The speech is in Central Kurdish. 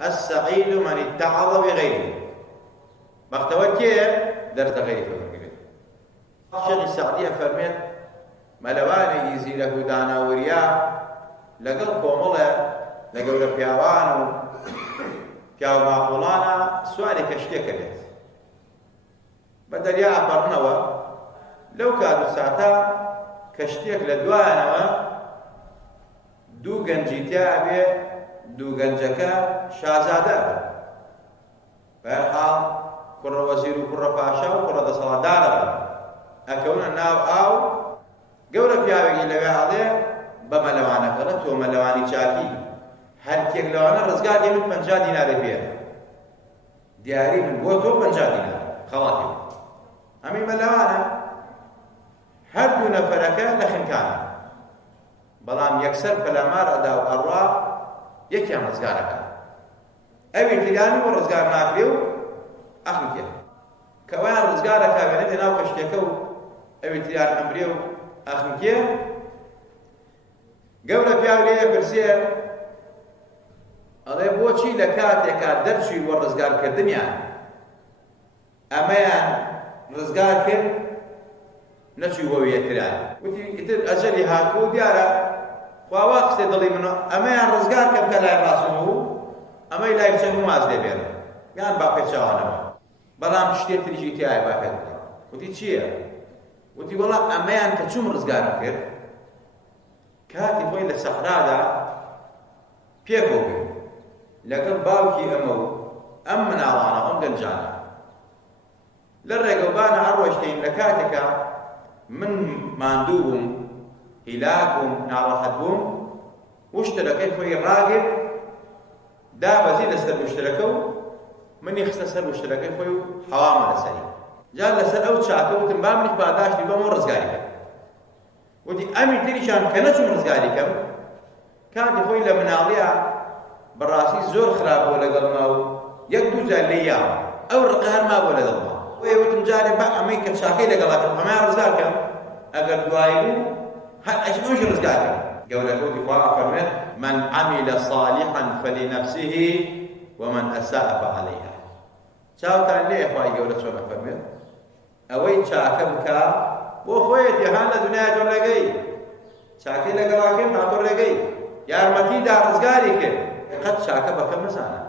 السعيد من اتعظ بغيره بختەوە کێیە دەردە غەیری فەرمێت شێخی سەعدیە فەرمێت مەلەوانێکی زیرەک و داناوریە لەگەڵ کۆمەڵە لە گەورە پیاوان و پیاو ماخۆڵانە سواری کەشتێکە بێت بە دەریا ئەپەڕنەوە لەو کات و ساتە کەشتێک لە دوایانەوە دوو گەنجی تیا بێ دوو گەنجەکە شازادە بێ بەهەرحاڵ کوڕە وەزیر و کوڕە پاشا و کوڕە دەسەڵاتدارە بن ئەکەونە ناو ئاو گەورە پیاوێکی لەوێ هەڵێ بە مەلەوانەکەڵە تۆ مەلەوانی چاکی هەرکێک لەوانە ڕزگاری من 50 دینارە پێ دیاری من بۆ تۆ 50 دینار خەڵاتی ئەمی مەلەوانە هەردوو نەفەرەکە لە خنکانە بەڵام یەکسەر پەلامار ئەدا و ئەڕوا یەکیان ڕزگارەکە ئەوی تریانی بۆ ڕزگار ناکرێ و ئەخنکێ کەوایان ڕزگارەکە بێنێتە ناو کەشتێکە و ئەوی تریان ئەمرێ و ئەخنکێ گەورە پیاو لێیە پرسێ ئەڵێ بۆچی لە کاتێکا دەرچووی بۆ ڕزگارکردنیان ئەمەیان ڕزگار کرد نەچووی بۆ یەکتران وتی ئیتر ئەجەلی هاتبوو دیارە خواوا قسێ دڵی منە ئەمەیان ڕزگار کەم کە لای ڕاستم بوو ئەمەی لای چەند ماز دەبێت یان با پێچاوانەوە بەڵام شتێتریشی تیایە با پێت وتی چییە؟ وتی وەڵا ئەمەیان کە چووم ڕزگارم کرد کاتی خۆی لە سەحرادا پێکۆ بێ لەگەڵ باوکی ئەمە و ئەم مناڵانە ئەم گەنجانە لە ڕێگەوبانە هەڕۆشتین لە کاتێکە من ماندوو بووم هیلاک بووم ناڕەحەت بووم وشترەکەی خۆی ڕاگرت دابەزی لەسەر وشترەکە و منی خستە سەر وشترەکەی خۆی و حەوامە لەسەری جا لەسەر ئەو چاکە وتم با منی پاداشتی بەمەوە ڕزگاری کەم وتی ئەمی تریشان کە نەچوم ڕزگاری کەم کاتی خۆی لە مناڵیە بەڕاستی زۆر خراپەوە لەگەڵما و یەک دوو جار لێ یاوە ئەو ڕقە هەر مابووە لەگەڵما وتم جارێ بە ئەمەی کە چاکەی لەگەڵاکەم ئەمەیان ڕزگار کەم ئەگەر دوایی بوو هەر ئەشمەوەش ڕزگار کەم گەورەکەوتی خوا فەرمێت من عمل صالحا فلنفسه ومن أساء فعليها چاوتان لێ خوای گەورە چۆنە فەرمێت ئەوەی چاکە بکە بۆ خۆیەتی هان لە دنیای تۆ ڕێگەی چاکەی لەگەڵاکەم هاتۆ ڕێگەی یارمەتیدا ڕزگاری کرد قەت چاکە بەکەم نزانە